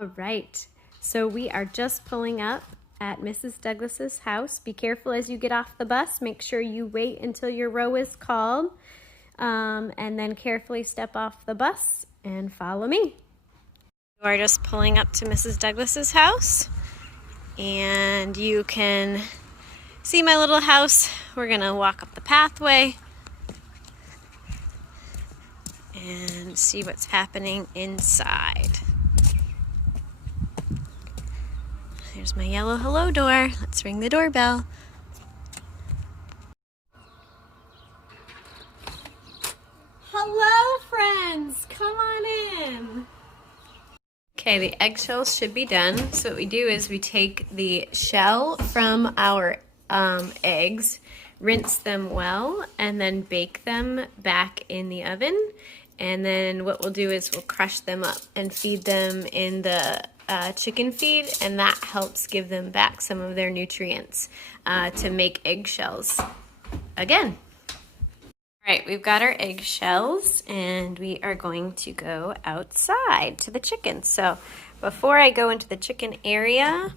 All right, so we are just pulling up at Mrs. Douglas's house. Be careful as you get off the bus. Make sure you wait until your row is called, and then carefully step off the bus and follow me. You are just pulling up to Mrs. Douglas's house, and you can see my little house. We're gonna walk up the pathway and see what's happening inside. There's my yellow hello door. Let's ring the doorbell. Hello, friends. Come on in. Okay, the eggshells should be done. So what we do is we take the shell from our eggs, rinse them well, and then bake them back in the oven. And then what we'll do is we'll crush them up and feed them in the chicken feed, and that helps give them back some of their nutrients to make eggshells again. All right, we've got our eggshells, and we are going to go outside to the chickens. So before I go into the chicken area,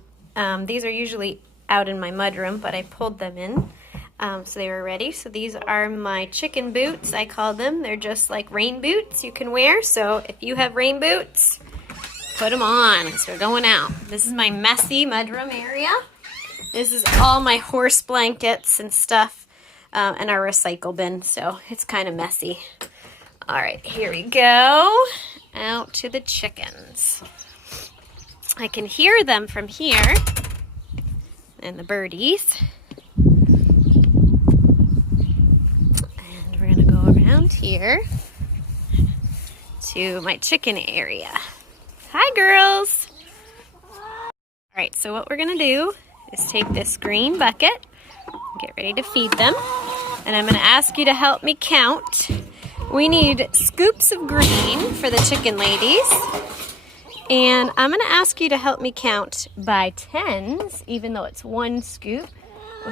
these are usually out in my mudroom, but I pulled them in. So they were ready. So these are my chicken boots, I call them. They're just like rain boots you can wear. So if you have rain boots, put them on because we're going out. This is my messy mudroom area. This is all my horse blankets and stuff and our recycle bin. So it's kind of messy. All right, here we go. Out to the chickens. I can hear them from here and the birdies. And we're gonna go around here to my chicken area. Hi, girls. All right, so what we're gonna do is take this green bucket, get ready to feed them, and I'm gonna ask you to help me count. We need scoops of green for the chicken ladies, and I'm gonna ask you to help me count by tens, even though it's one scoop.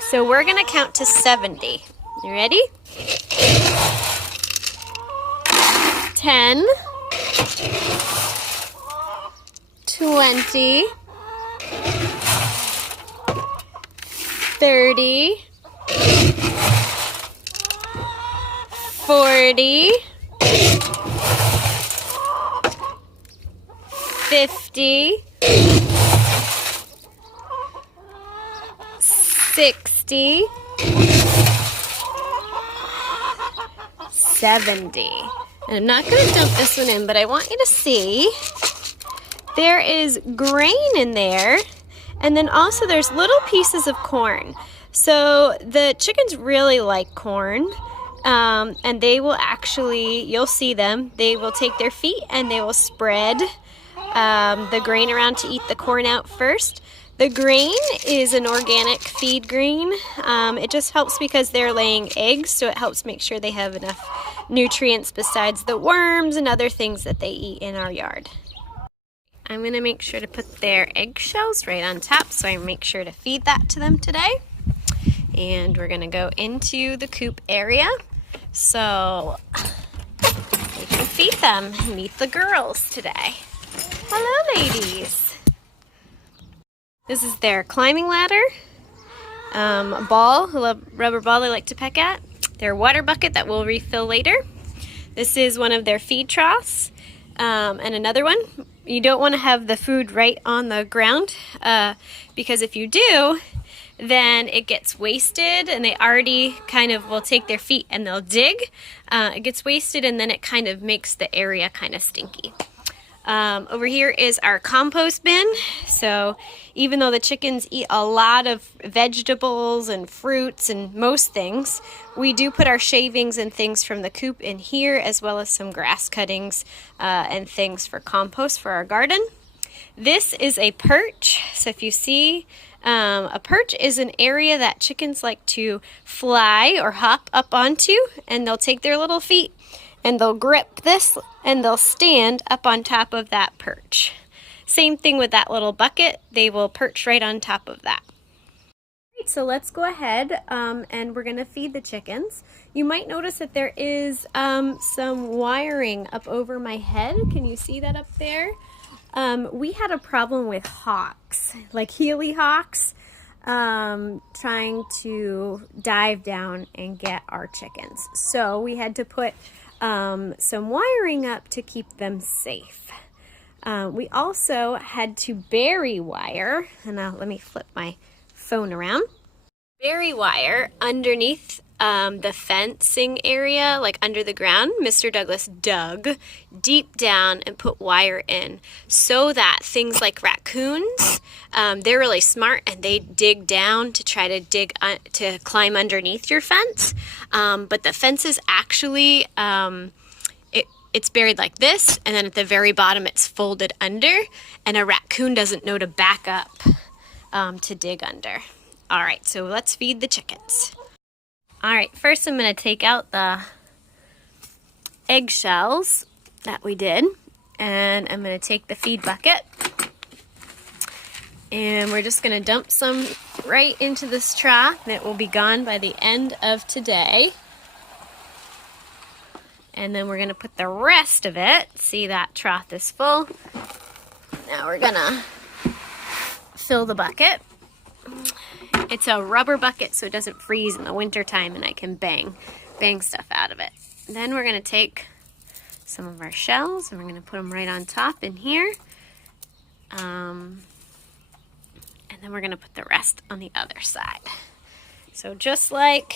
So we're gonna count to 70. You ready? 10, 20, 30, 40, 50, 60, 70. And I'm not going to dump this one in, but I want you to see there is grain in there, and then also there's little pieces of corn. So the chickens really like corn, and they will actually, you'll see them, they will take their feet and they will spread the grain around to eat the corn out first. The grain is an organic feed grain. It just helps because they're laying eggs, so it helps make sure they have enough nutrients besides the worms and other things that they eat in our yard. I'm gonna make sure to put their eggshells right on top, so I make sure to feed that to them today. And we're gonna go into the coop area so we can feed them and meet the girls today. Hello, ladies. This is their climbing ladder, a ball, a rubber ball they like to peck at, their water bucket that we'll refill later. This is one of their feed troughs, and another one. You don't want to have the food right on the ground because if you do, then it gets wasted, and they already kind of will take their feet and they'll dig. It gets wasted, and then it kind of makes the area kind of stinky. Over here is our compost bin. So even though the chickens eat a lot of vegetables and fruits and most things, we do put our shavings and things from the coop in here, as well as some grass cuttings and things for compost for our garden. This is a perch. So if you see, a perch is an area that chickens like to fly or hop up onto, and they'll take their little feet and they'll grip this and they'll stand up on top of that perch. Same thing with that little bucket. They will perch right on top of that. So let's go ahead and we're gonna feed the chickens. You might notice that there is some wiring up over my head. Can you see that up there? we had a problem with hawks, like Healy hawks, trying to dive down and get our chickens. So we had to put some wiring up to keep them safe. We also had to bury wire, and now let me flip my phone around. Bury wire underneath the fencing area, like under the ground. Mr. Douglas dug deep down and put wire in so that things like raccoons, they're really smart and they dig down to try to climb underneath your fence. But the fence is actually, it's buried like this, and then at the very bottom it's folded under, and a raccoon doesn't know to back up to dig under. All right, so let's feed the chickens. All right, first I'm gonna take out the eggshells that we did, and I'm gonna take the feed bucket, and we're just gonna dump some right into this trough. It will be gone by the end of today. And then we're gonna put the rest of it, see that trough is full. Now we're gonna fill the bucket. It's a rubber bucket so it doesn't freeze in the winter time and I can bang stuff out of it. Then we're gonna take some of our shells and we're gonna put them right on top in here. And then we're gonna put the rest on the other side. So just like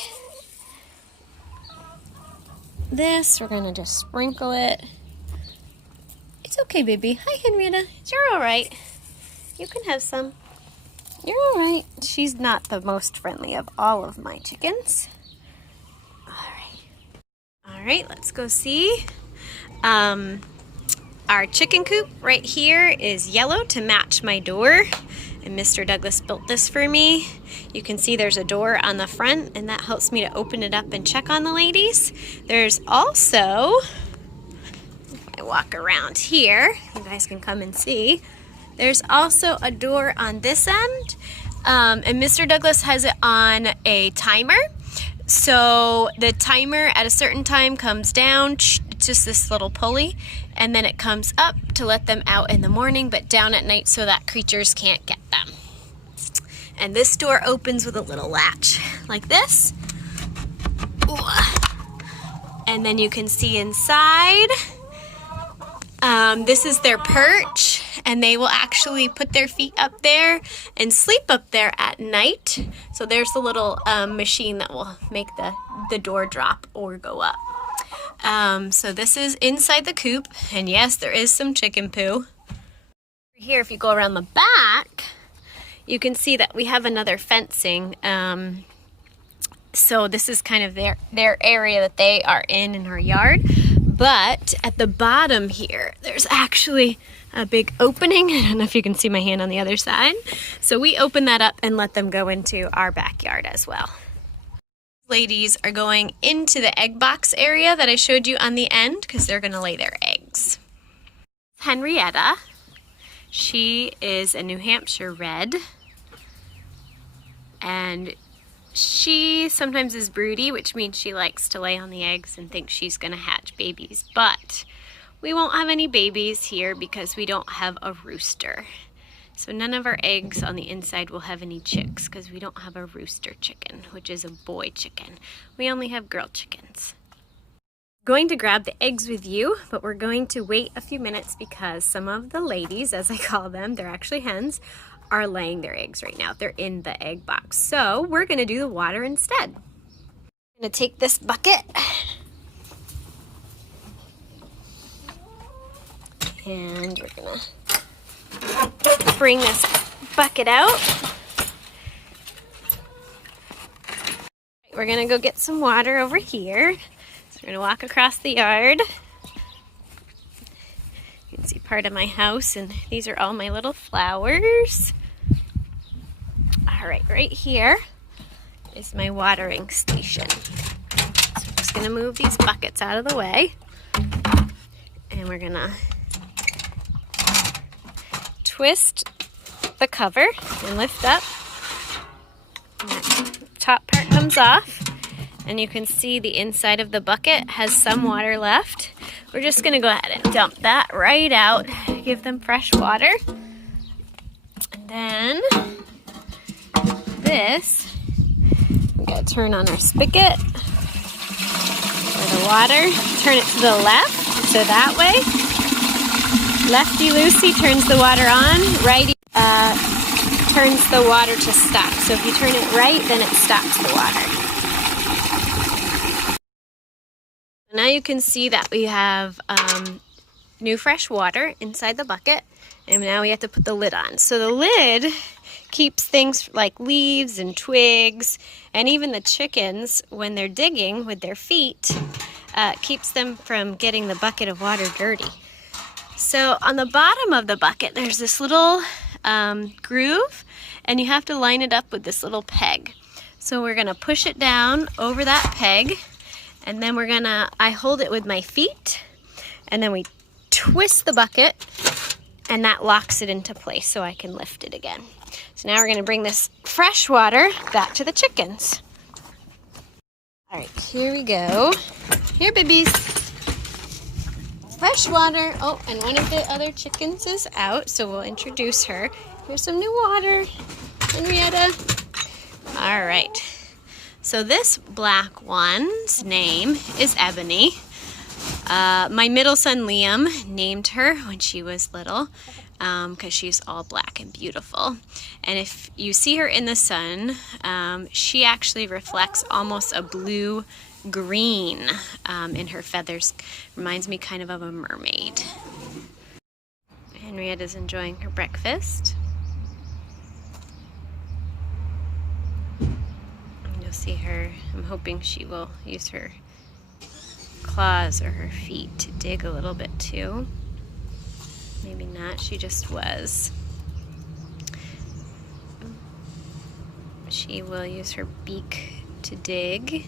this, we're gonna just sprinkle it. It's okay, baby. Hi, Henrietta. You're all right. You can have some. You're all right. She's not the most friendly of all of my chickens. All right, let's go see. Our chicken coop right here is yellow to match my door. And Mr. Douglas built this for me. You can see there's a door on the front, and that helps me to open it up and check on the ladies. There's also, if I walk around here, you guys can come and see. There's also a door on this end, and Mr. Douglas has it on a timer. So the timer at a certain time comes down, it's just this little pulley, and then it comes up to let them out in the morning, but down at night so that creatures can't get them. And this door opens with a little latch like this. Ooh. And then you can see inside. This is their perch, and they will actually put their feet up there and sleep up there at night. So there's the little machine that will make the door drop or go up. So this is inside the coop, and yes, there is some chicken poo. Here, if you go around the back, you can see that we have another fencing. So this is kind of their area that they are in our yard. But at the bottom here, there's actually a big opening. I don't know if you can see my hand on the other side. So we open that up and let them go into our backyard as well. Ladies are going into the egg box area that I showed you on the end because they're gonna lay their eggs. Henrietta, she is a New Hampshire Red, and she sometimes is broody, which means she likes to lay on the eggs and thinks she's gonna hatch babies, but we won't have any babies here because we don't have a rooster. So none of our eggs on the inside will have any chicks because we don't have a rooster chicken, which is a boy chicken. We only have girl chickens. Going to grab the eggs with you, but we're going to wait a few minutes because some of the ladies, as I call them, they're actually hens, are laying their eggs right now. They're in the egg box. So we're gonna do the water instead. I'm gonna take this bucket and we're gonna bring this bucket out. We're gonna go get some water over here. So we're gonna walk across the yard. You can see part of my house, and these are all my little flowers. All right, right here is my watering station. So I'm just gonna move these buckets out of the way, and we're gonna twist the cover and lift up. And that top part comes off, and you can see the inside of the bucket has some water left. We're just gonna go ahead and dump that right out. give them fresh water. And then this, we gotta turn on our spigot for the water. Turn it to the left, so that way. Lefty-loosey turns the water on, righty turns the water to stop. So if you turn it right, then it stops the water. Now you can see that we have new fresh water inside the bucket, and now we have to put the lid on. So the lid keeps things like leaves and twigs, and even the chickens, when they're digging with their feet, keeps them from getting the bucket of water dirty. So on the bottom of the bucket, there's this little groove, and you have to line it up with this little peg. So we're gonna push it down over that peg, and then I hold it with my feet, and then we twist the bucket, and that locks it into place so I can lift it again. So now we're gonna bring this fresh water back to the chickens. All right, here we go. Here, babies. Fresh water. Oh, and one of the other chickens is out, so we'll introduce her. Here's some new water, Henrietta. All right. So this black one's name is Ebony. My middle son Liam named her when she was little because she's all black and beautiful. And if you see her in the sun, she actually reflects almost a blue-green in her feathers. Reminds me kind of a mermaid. Henrietta's enjoying her breakfast. You'll see her, I'm hoping she will use her claws or her feet to dig a little bit too. Maybe not, she just was. She will use her beak to dig,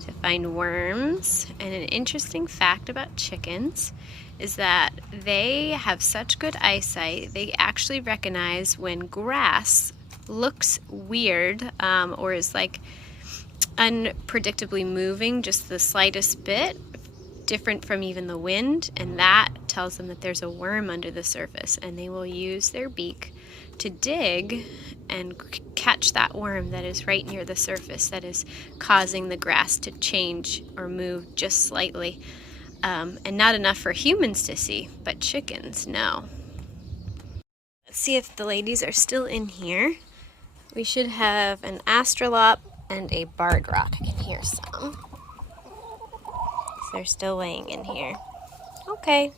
to find worms. And an interesting fact about chickens is that they have such good eyesight, they actually recognize when grass looks weird or is like unpredictably moving just the slightest bit, different from even the wind, and that tells them that there's a worm under the surface, and they will use their beak to dig and catch that worm that is right near the surface that is causing the grass to change or move just slightly. And not enough for humans to see, but chickens know. Let's see if the ladies are still in here. We should have an astrolop and a barred rock. I can hear some. So they're still laying in here. Okay.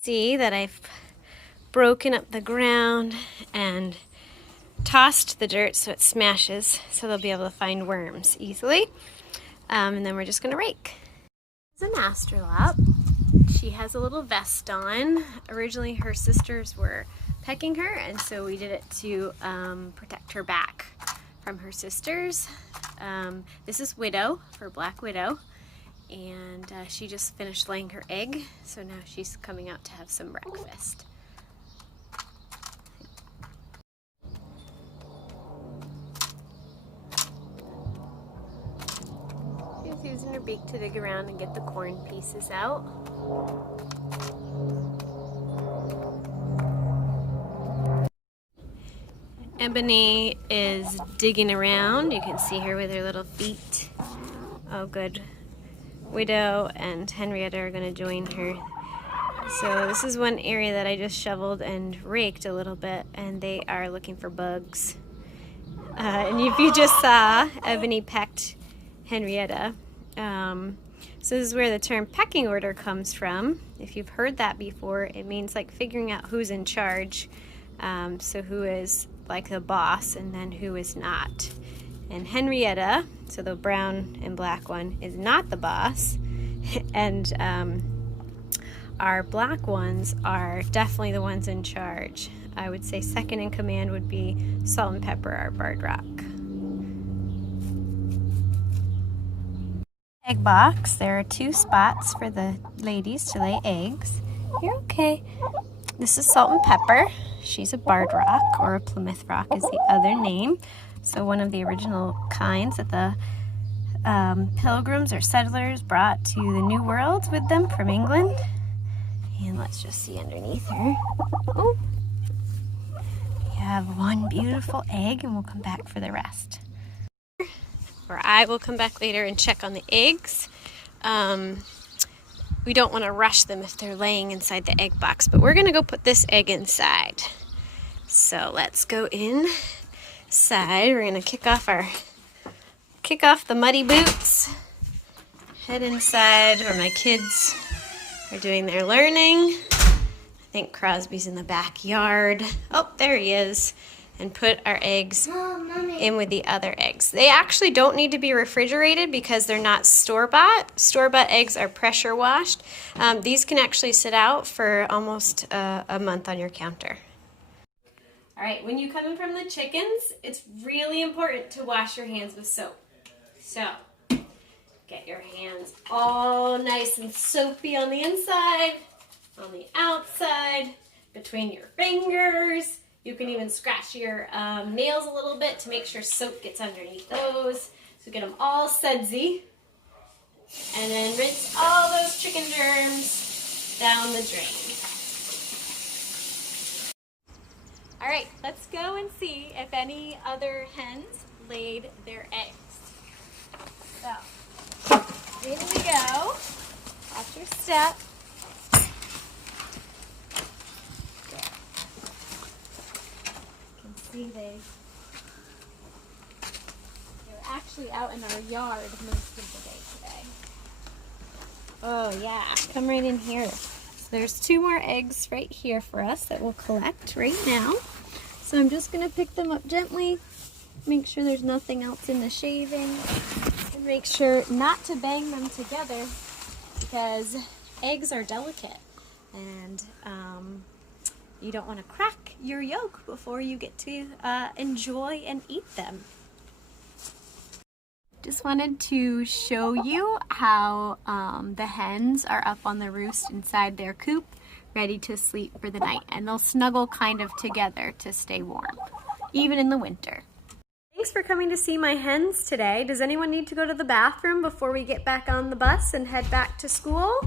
See that I've broken up the ground and tossed the dirt so it smashes, so they'll be able to find worms easily. And then we're just gonna rake. This is an astrolop. She has a little vest on. Originally her sisters were pecking her, and so we did it to protect her back from her sisters. This is Widow, for Black Widow, and she just finished laying her egg, so now she's coming out to have some breakfast. She's using her beak to dig around and get the corn pieces out. Ebony is digging around. You can see her with her little feet. Oh, good. Widow and Henrietta are going to join her. So this is one area that I just shoveled and raked a little bit, and they are looking for bugs. And if you just saw, Ebony pecked Henrietta. So this is where the term pecking order comes from. If you've heard that before, it means like figuring out who's in charge. So who is like the boss and then who is not. And Henrietta, so the brown and black one, is not the boss. And our black ones are definitely the ones in charge. I would say second in command would be Salt and Pepper, our barred rock. Egg box. There are 2 spots for the ladies to lay eggs. You're okay. This is Salt and Pepper. She's a barred rock, or a Plymouth rock is the other name. So one of the original kinds that the pilgrims or settlers brought to the New World with them from England. And let's just see underneath her. Oh, we have one beautiful egg, and we'll come back for the rest. Or I will come back later and check on the eggs. We don't want to rush them if they're laying inside the egg box, but we're gonna go put this egg inside. So let's go inside. We're gonna kick off the muddy boots, head inside where my kids are doing their learning. I think Crosby's in the backyard. Oh, there he is. And put our eggs in with the other eggs. They actually don't need to be refrigerated because they're not store-bought. Store-bought eggs are pressure washed. These can actually sit out for almost a month on your counter. All right, when you come in from the chickens, it's really important to wash your hands with soap. So, get your hands all nice and soapy on the inside, on the outside, between your fingers. You can even scratch your nails a little bit to make sure soap gets underneath those. So get them all sudsy. And then rinse all those chicken germs down the drain. All right, let's go and see if any other hens laid their eggs. So, in we go. Watch your step. See, they were actually out in our yard most of the day today. Oh yeah, come right in here. So there's 2 more eggs right here for us that we'll collect right now. So I'm just gonna pick them up gently, make sure there's nothing else in the shaving, and make sure not to bang them together because eggs are delicate and you don't want to crack your yolk before you get to enjoy and eat them. Just wanted to show you how the hens are up on the roost inside their coop, ready to sleep for the night. And they'll snuggle kind of together to stay warm, even in the winter. Thanks for coming to see my hens today. Does anyone need to go to the bathroom before we get back on the bus and head back to school?